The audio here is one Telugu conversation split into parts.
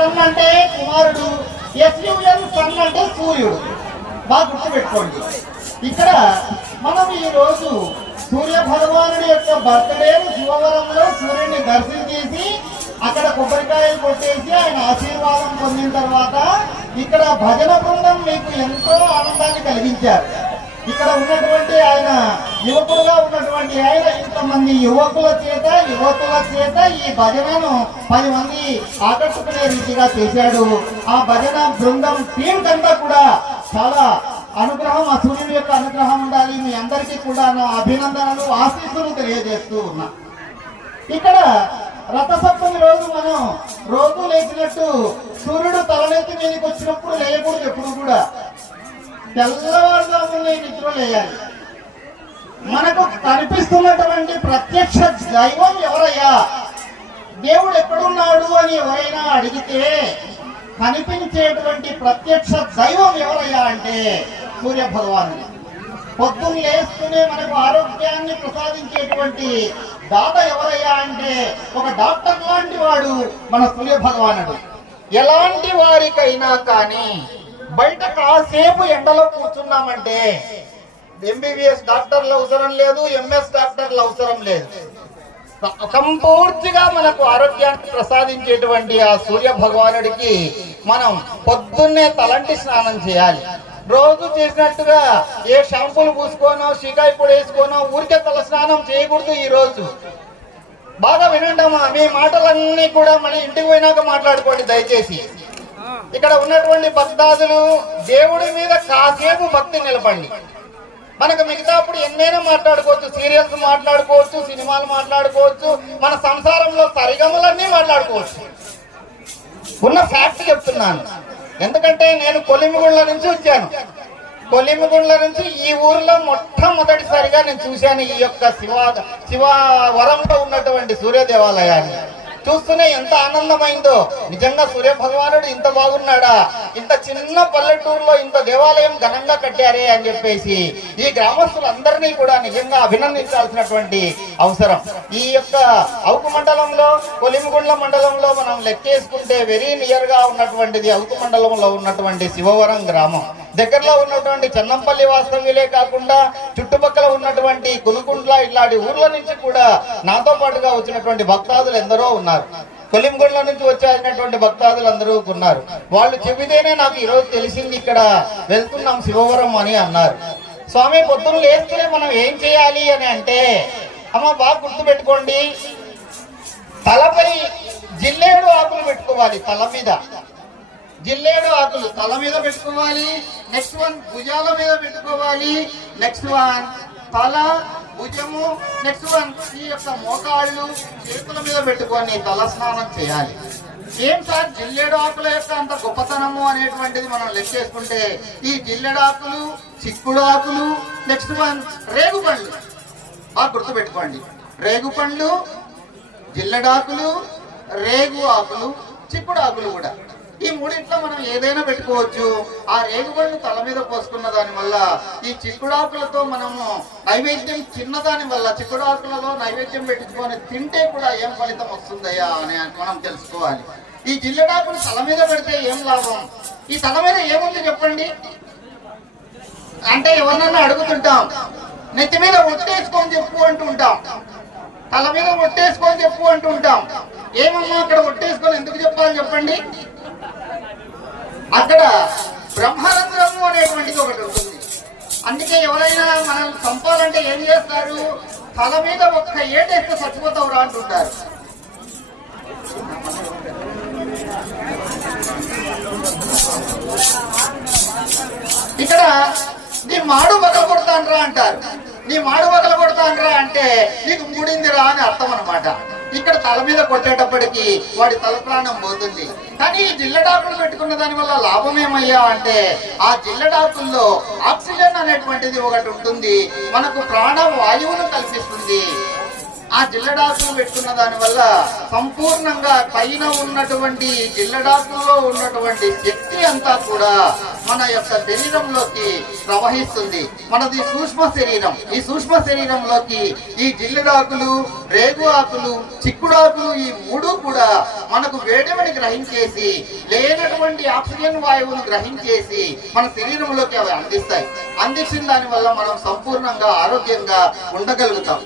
సన్ అంటే కుమారుడు, SUN సన్ అంటే సూర్యుడు. బాగా గుర్తుపెట్టుకోండి. ఇక్కడ మనం ఈ రోజు సూర్య భగవానుడి యొక్క బర్త్డేను శివవరంలో సూర్యుడిని దర్శించేసి అక్కడ కొబ్బరికాయలు కొట్టేసి ఆయన ఆశీర్వాదం పొందిన తర్వాత ఇక్కడ భజన బృందం మీకు ఎంతో ఆనందాన్ని కలిగించారు. ఇక్కడ ఉన్నటువంటి ఆయన యువకుడుగా ఉన్నటువంటి ఆయన ఇంతమంది యువతుల చేత ఈ భజనను 10 మంది ఆకట్టుకునే రీతిగా చేశాడు. ఆ భజన బృందం టీం కంతా కూడా చాలా అనుగ్రహం, ఆ సూర్యుని యొక్క అనుగ్రహం ఉండాలి. మీ అందరికీ కూడా నా అభినందనలు, ఆశీస్సులు తెలియజేస్తూ ఉన్నా. ఇక్కడ రథసప్తమి రోజు మనం రోజు లేచినట్టు సూర్యుడు తలనెత్తి మీదకి వచ్చినప్పుడు లేయకూడదు. ఎప్పుడు కూడా తెల్లవారుజామునే నిద్ర లేయాలి. మనకు కనిపిస్తున్నటువంటి ప్రత్యక్ష దైవం ఎవరయ్యా, దేవుడు ఎక్కడున్నాడు అని ఎవరైనా అడిగితే కనిపించేటువంటి ప్రత్యక్ష దైవం ఎవరయ్యా అంటే సూర్య భగవానుడు. పొద్దున్న లేస్తూనే మనకు ఆరోగ్యాన్ని ప్రసాదించేటువంటి దాత ఎవరయ్యా అంటే ఒక డాక్టర్ లాంటి వాడు మన సూర్య భగవానుడు. ఎలాంటి వారికైనా కానీ బయట కాసేపు ఎండలో కూర్చున్నామంటే MBBS డాక్టర్లు అవసరం లేదు, MS డాక్టర్లు అవసరం లేదు. సంపూర్తిగా మనకు ఆరోగ్యాన్ని ప్రసాదించేటువంటి ఆ సూర్య భగవానుడికి మనం పొద్దున్నే తలంటి స్నానం చేయాలి. రోజు చేసినట్టుగా ఏ షాంపూలు పూసుకోనో షికాయి పొడి వేసుకోనో ఊరికే తల స్నానం చేయకూడదు. ఈ రోజు బాగా వినండమ్మా, మీ మాటలన్నీ కూడా మన ఇంటికి పోయినాక మాట్లాడుకోండి దయచేసి. ఇక్కడ ఉన్నటువంటి భక్తాదులు దేవుడి మీద కాసేపు భక్తి నిలపండి. మనకు మిగతాప్పుడు ఎన్నైనా మాట్లాడుకోవచ్చు, సీరియల్స్ మాట్లాడుకోవచ్చు, సినిమాలు మాట్లాడుకోవచ్చు, మన సంసారంలో సరిగమలన్నీ మాట్లాడుకోవచ్చు. ఉన్న ఫ్యాక్ట్ చెప్తున్నాను. ఎందుకంటే నేను కొలిమిగుండ్ల నుంచి వచ్చాను. కొలిమిగుండ్ల నుంచి ఈ ఊరిలో మొట్టమొదటిసారిగా నేను చూశాను ఈ యొక్క శివవరంలో ఉన్నటువంటి సూర్య దేవాలయాన్ని. చూస్తూనే ఎంత ఆనందమైందో. నిజంగా సూర్య భగవానుడు ఇంత బాగున్నాడా, ఇంత చిన్న పల్లెటూరులో ఇంత దేవాలయం ఘనంగా కట్టారే అని చెప్పేసి ఈ గ్రామస్తులందరినీ కూడా నిజంగా అభినందించాల్సినటువంటి అవసరం. ఈ యొక్క అవుకు మండలంలో, కొలిమిగుండ్ల మండలంలో మనం లెక్కేసుకుంటే వెరీ నియర్ గా ఉన్నటువంటిది అవుకు మండలంలో ఉన్నటువంటి శివవరం గ్రామం. దగ్గరలో ఉన్నటువంటి చెన్నంపల్లి వాస్తవ్యులే కాకుండా చుట్టుపక్కల ఉన్నటువంటి కునుకుంట్ల ఇలాంటి ఊర్ల నుంచి కూడా నాతో పాటుగా వచ్చినటువంటి భక్తాదులు ఎందరో ఉన్నారు. కొలింగుండ్ల నుంచి వచ్చేసినటువంటి భక్తాదులు అందరూ ఉన్నారు. వాళ్ళు చెబితేనే నాకు ఈరోజు తెలిసింది ఇక్కడ వెళ్తున్నాం శివవరం అని అన్నారు. స్వామి పొద్దున్న లేస్తూనే మనం ఏం చేయాలి అని అంటే, అమ్మ బాగా గుర్తుపెట్టుకోండి, తలపై జిల్లేడు ఆకులు పెట్టుకోవాలి. తల మీద జిల్లేడు ఆకులు తల మీద పెట్టుకోవాలి. నెక్స్ట్ వన్ భుజాల మీద పెట్టుకోవాలి. నెక్స్ట్ వన్ తల, భుజము, నెక్స్ట్ వన్ ఈ యొక్క మోకాళ్ళు, చేతుల మీద పెట్టుకొని తల స్నానం చేయాలి. ఏం సార్ జిల్లేడు ఆకుల యొక్క అంత గొప్పతనము అనేటువంటిది మనం లెక్కేసుకుంటే, ఈ జిల్లేడు ఆకులు, చిక్కుడు ఆకులు, నెక్స్ట్ వన్ రేగు పండ్లు బాగా గుర్తుపెట్టుకోండి. రేగు పండ్లు, జిల్లెడాకులు, రేగు ఆకులు, చిక్కుడు ఆకులు కూడా ఈ మూడింట్లో మనం ఏదైనా పెట్టుకోవచ్చు. ఆ రేగుబళ్ళు తల మీద పోసుకున్న దాని వల్ల, ఈ చిక్కుడాకులతో మనము నైవేద్యం చిన్నదాని వల్ల చిక్కుడాకులలో నైవేద్యం పెట్టుకొని తింటే కూడా ఏం ఫలితం వస్తుందయ్యా అని మనం తెలుసుకోవాలి. ఈ జిల్లెడాకులు తల మీద పెడితే ఏం లాభం? ఈ తల మీద ఏముంది చెప్పండి అంటే ఎవరినన్నా అడుగుతుంటాం, నెత్తి మీద ఒట్టేసుకొని చెప్పు అంటుంటాం, తల మీద ఒట్టేసుకొని చెప్పు అంటుంటాం. ఏమమ్మా అక్కడ ఒట్టేసుకొని ఎందుకు చెప్పాలని చెప్పండి? అక్కడ బ్రహ్మరంధ్రము అనేటువంటిది ఒకటి ఉంటుంది. అందుకే ఎవరైనా మనం చంపాలంటే ఏం చేస్తారు? తల మీద ఒక్క ఏటేస్తే చచ్చిపోతావురా అంటుంటారు. ఇక్కడ నీ మాడు పగల కొడతాన్రా అంటారు. నీ మాడు పగల కొడతాన్రా అంటే నీకు మూడిందిరా అని అర్థం అనమాట. ఇక్కడ తల మీద కొట్టేటప్పటికి వాడి తల ప్రాణం పోతుంది. కానీ ఈ జిల్లెడాకులు పెట్టుకున్న దాని వల్ల లాభం ఏమయ్యా అంటే, ఆ జిల్లెడాకుల్లో ఆక్సిజన్ అనేటువంటిది ఒకటి ఉంటుంది, మనకు ప్రాణ వాయువును కల్పిస్తుంది. ఆ జిల్లడాకులు పెట్టుకున్న దాని వల్ల సంపూర్ణంగా పైన ఉన్నటువంటి జిల్లడాకుల్లో ఉన్నటువంటి శక్తి అంతా కూడా మన యొక్క శరీరంలోకి ప్రవహిస్తుంది. మనది సూక్ష్మ శరీరం. ఈ సూక్ష్మ శరీరంలోకి ఈ జిల్లడాకులు, రేగు ఆకులు, చిక్కుడాకులు ఈ మూడు కూడా మనకు వేడిని గ్రహించేసి లేనటువంటి ఆక్సిజన్ వాయువును గ్రహించేసి మన శరీరంలోకి అవి అందిస్తాయి. అందించిన దాని వల్ల మనం సంపూర్ణంగా ఆరోగ్యంగా ఉండగలుగుతాం.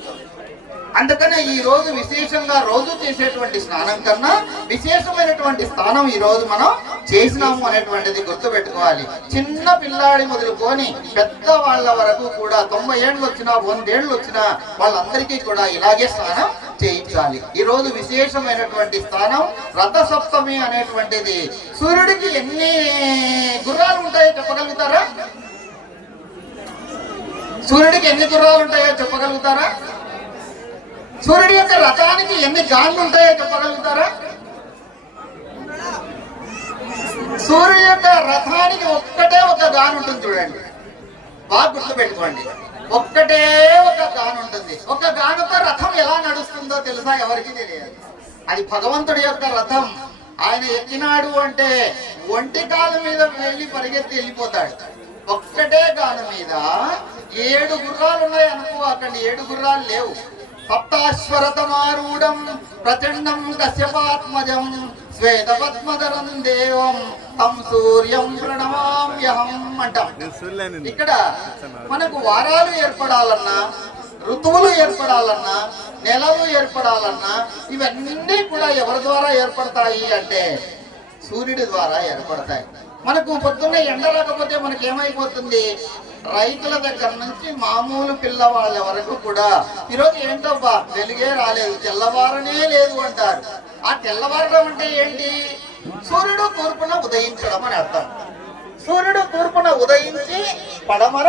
అందుకనే ఈ రోజు విశేషంగా రోజు చేసేటువంటి స్నానం కన్నా విశేషమైనటువంటి స్నానం ఈ రోజు మనం చేసినాము అనేటువంటిది గుర్తుపెట్టుకోవాలి. చిన్న పిల్లాడి మొదలుకొని పెద్ద వాళ్ళ వరకు కూడా 90 ఏళ్ళు వచ్చినా 100 ఏళ్ళు వచ్చినా వాళ్ళందరికీ కూడా ఇలాగే స్నానం చేయించాలి. ఈ రోజు విశేషమైనటువంటి స్నానం రథ సప్తమి అనేటువంటిది. సూర్యుడికి ఎన్ని గుర్రాలు ఉంటాయో చెప్పగలుగుతారా? సూర్యుడికి ఎన్ని గుర్రాలు ఉంటాయో చెప్పగలుగుతారా? సూర్యుడి యొక్క రథానికి ఎన్ని గాన్లు ఉంటాయో చెప్పగలుగుతారా? సూర్యుడి యొక్క రథానికి ఒక్కటే ఒక గాను ఉంటుంది, చూడండి, బాగా గుర్తుపెట్టుకోండి. ఒక్కటే ఒక గాను ఉంటుంది. ఒక గానుతో రథం ఎలా నడుస్తుందో తెలుసా? ఎవరికి తెలియదు. అది భగవంతుడి యొక్క రథం. ఆయన ఎక్కినాడు అంటే ఒంటి కాలు మీద వెళ్ళి పరిగెత్తి వెళ్ళిపోతాడు. ఒక్కటే గాను మీద 7 గుర్రాలు ఉన్నాయి అనుకో, అక్కడ 7 గుర్రాలు లేవు. సప్తాశ్వరతమారూఢం ప్రచండం కశ్యపాత్మజం శ్వేత పద్మధరం దేవం తం సూర్యం ప్రణమామ్యహం అంటాం. ఇక్కడ మనకు వారాలు ఏర్పడాలన్నా, ఋతువులు ఏర్పడాలన్నా, నెలలు ఏర్పడాలన్నా ఇవన్నీ కూడా ఎవరి ద్వారా ఏర్పడతాయి అంటే సూర్యుడి ద్వారా ఏర్పడతాయి. మనకు పొద్దున్నే ఎండ రాకపోతే మనకి ఏమైపోతుంది? రైతుల దగ్గర నుంచి మామూలు పిల్లవాళ్ళ వరకు కూడా ఈరోజు ఏంటబ్బా వెలుగే రాలేదు, తెల్లవారనే లేదు అంటారు. ఆ తెల్లవారడం అంటే ఏంటి? సూర్యుడు తూర్పున ఉదయించడం అని అర్థం. సూర్యుడు తూర్పున ఉదయించి పడమర